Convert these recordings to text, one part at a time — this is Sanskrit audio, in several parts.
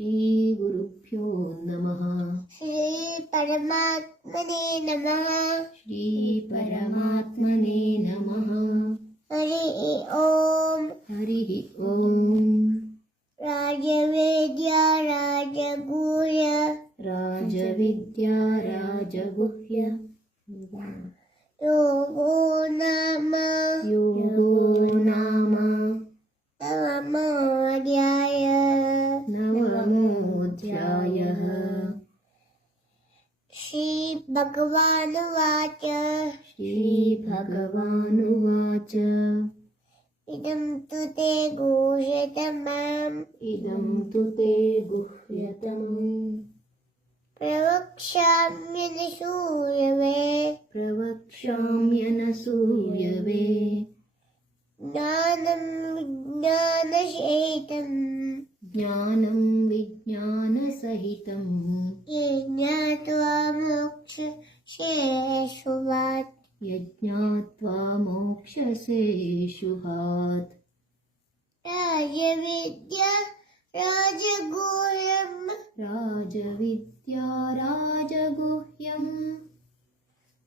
श्रीगुरुभ्यो नमः। श्रीपरमात्मने नमः। श्रीपरमात्मने नमः। हरिः ओम्। हरिः ओम्। राजवेद्या राजगुह्य राजविद्या राजगुह्य योगो नाम नवमोऽध्यायः। श्रीभगवानुवाच श्रीभगवानुवाच इदं तु ते गुह्यतमम् इदं तु ते गुह्यतमम् प्रवक्ष्याम्यनसूयवे ज्ञानं विज्ञानसहितं ये ज्ञात्वा यज्ञात्वा मोक्षसे शुभात्। राजविद्या राजगुह्यम्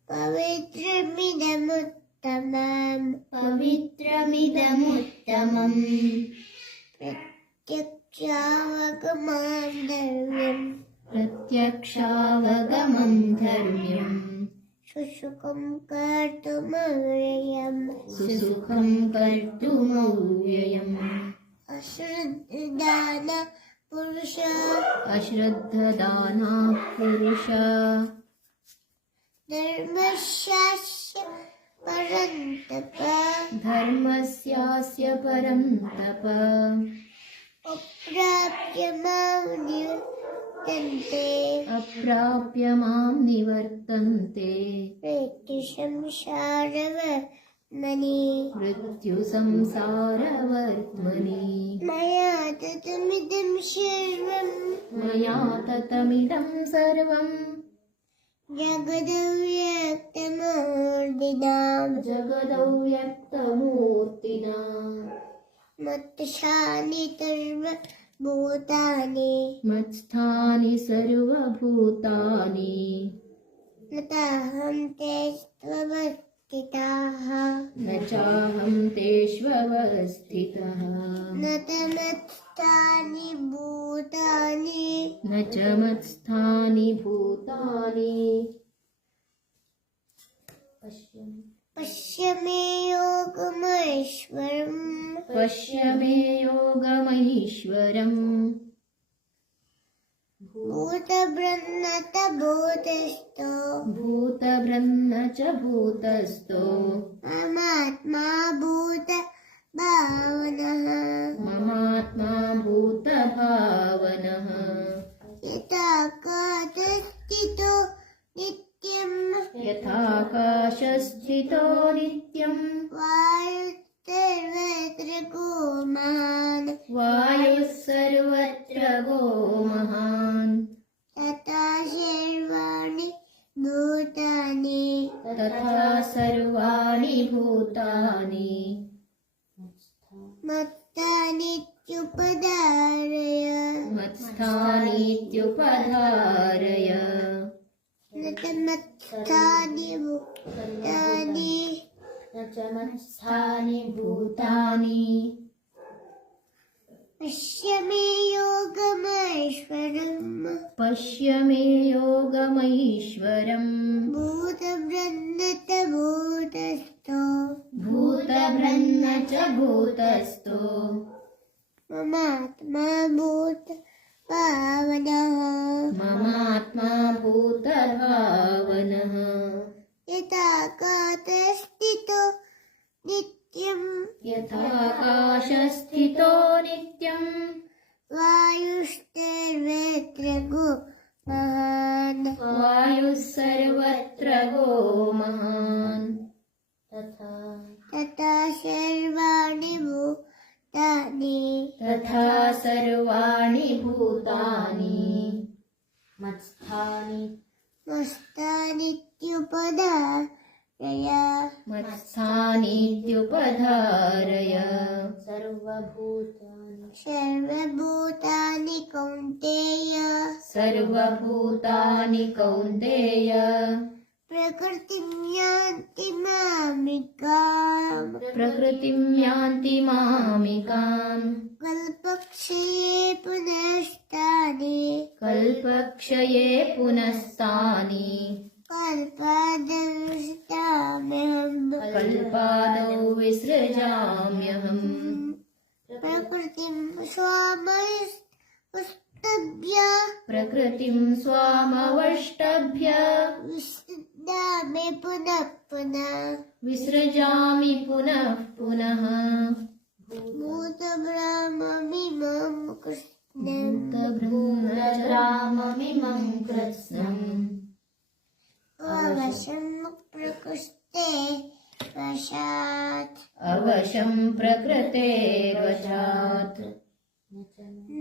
पवित्रमिदमुत्तमम् प्रत्यक्षावगमं धर्म्यम् सुसुखं कर्तुमव्ययम् अश्रद्धदानः पुरुष धर्मस्यास्य परन्तप अप्राप्य मां निवर्तन्ते मृत्युसंसारवर्त्मनि मया ततमिदं सर्वम् जगदव्यक्तमूर्तिना मत्स्थानि सर्वभूतानि न चाहं तेष्वस्थितः न च मत्स्थानि भूतानि पश्य मे योगमैश्वरम् भूतभृन्न च भूतस्थो ममात्मा भूतभावनः यथाकाशस्थितो नित्यम् वायुः सर्वत्र गो महान् तथा सर्वाणि भूतानि मत्स्थानीत्युपधारय न च मत्स्थानि भूतानि पश्य मे योगमैश्वरम् भूतभृन्न च भूतस्थो ममात्मा भूतभावनः यथाकाशस्थितो नित्यम् वायुः सर्वत्र गो महान् तथा सर्वाणि भूतानि मत्स्थानीत्युपधारय मत्स्थानीत्युपधारय सर्वभूतानि कौन्तेय सर्वभूतानि कौन्तेय प्रकृतिं यान्ति मामिकाम् प्रकृतिं यान्ति मामिकाम् कल्पक्षये पुनस्तानि कल्पक्षये पुनस्तानि कल्पादौ विसृजाम्यहम् प्रकृतिं स्वामस्तभ्य प्रकृतिं स्वामवष्टभ्य विसृजामि पुनः पुनः विसृजामि पुनः पुनः भूतब्रह्ममिमं कृष्णम् भूतब्रह्ममिमं कृत्स्नम् अवशं प्रकृष्टे वशात् अवशं प्रकृतेर्वशात्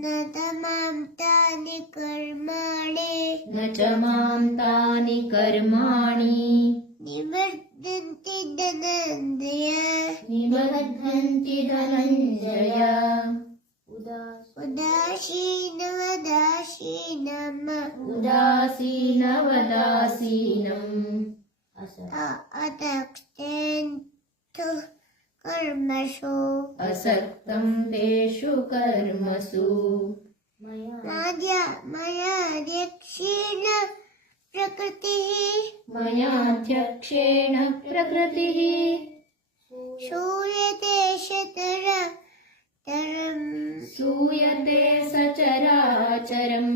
न तमां तानि कर्माणि न च मां तानि कर्माणि निवर्तन्ति धनञ्जय निबध्नन्ति धनञ्जय उदासीनवदासीनम् अतक्तेन्तु कर्मसु असक्तं तेषु कर्मसु मयाध्यक्षेण प्रकृतिः मयाध्यक्षेण प्रकृतिः श्रूयते सूयते सचराचरम्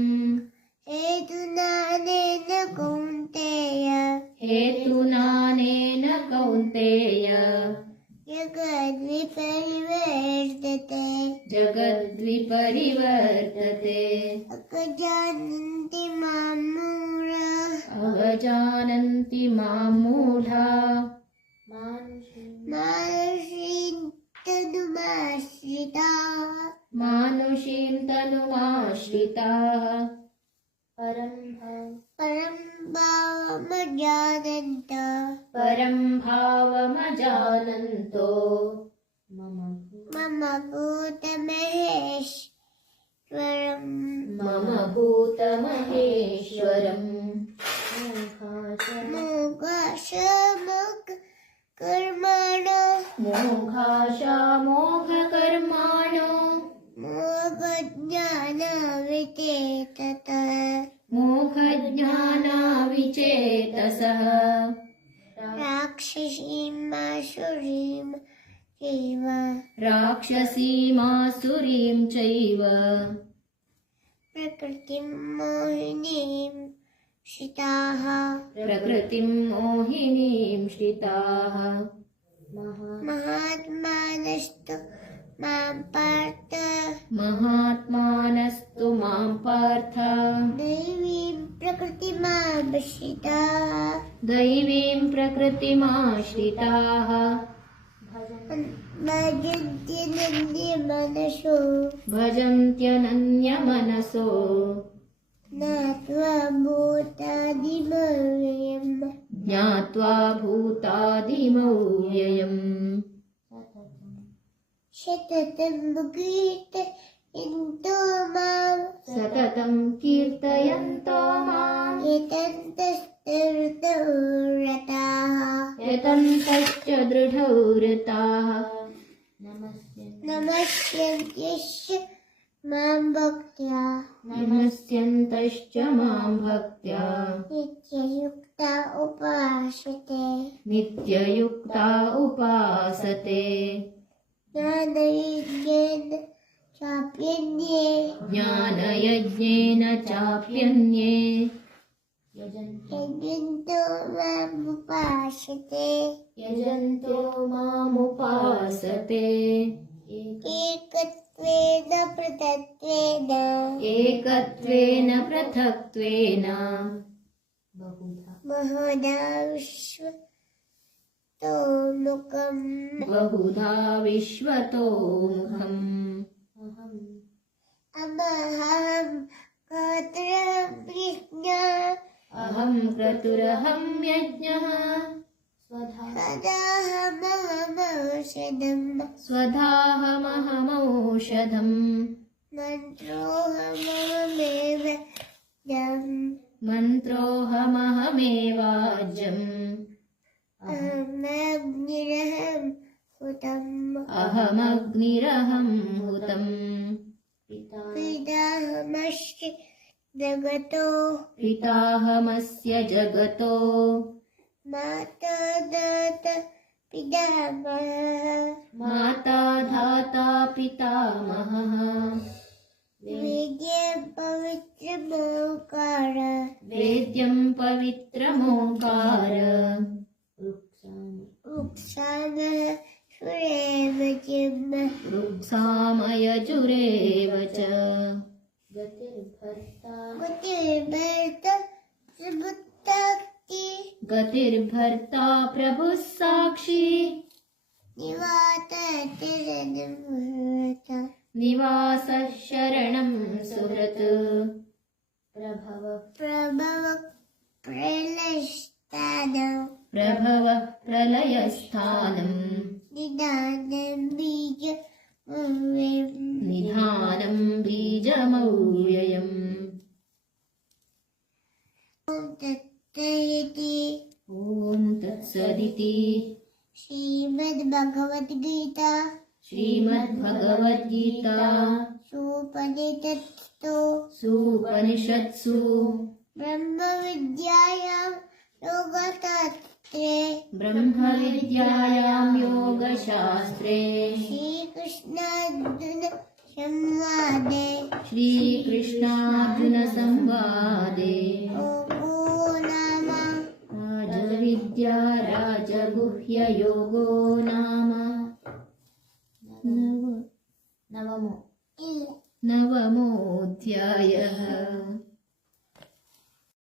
हेतुनानेन कौन्तेय हेतुनानेन कौन्तेय जगद्विपरिवर्तते अजानन्ति मां मूढाः अवजानन्ति मां मूढा मानुषीं तनुमाश्रिताः परं भावमजानन्तो मम भूतमहेश्वरम् मोघाशामोघकर्माणो मोघज्ञानाविचेतसः राक्षसीमासुरीं चैव प्रकृतिं मोहिनीं श्रिताः प्रकृतिं मोहिनीं श्रिताः महात्मानस्तु मां पार्थ दैवीं प्रकृतिमाश्रिताः भजन्त्यनन्यमनसो ज्ञात्वा भूतादिमव्ययम् सततं कीर्तयन्तो माम् यतन्तश्च दृढौ रताः नमस्यन्त्यश्च मां भक्त्या नमस्यन्तश्च मां भक्त्या नित्ययुक्ता उपासते ज्ञानयज्ञेन चाप्यन्ये यजन्तो मामुपासते एकत्वेन पृथक्त्वेन बहुधा विश्वतोमुखम् अहं क्रतुरहं यज्ञः स्वधाहमहमौषधम् मन्त्रोऽहमहमेवाज्यम् अहमग्निरहं हुतम् पिताहमस्य जगतो माता धाता पितामहः वेद्यं पवित्रमोङ्कार रुक्सामयजुरेव च गतिर्भर्ता प्रभुः साक्षी निवासः शरणं सुहृत् प्रभव प्रलयस्थानम् निधानं बीजमव्ययम् ॐ तत्सदिति श्रीमद्भगवद्गीता सुपनिषत्सु ब्रह्मविद्यायां योगशास्त्रे श्रीकृष्णार्जुनसंवादे राजविद्या राजगुह्ययोगो नाम नवमोऽध्यायः।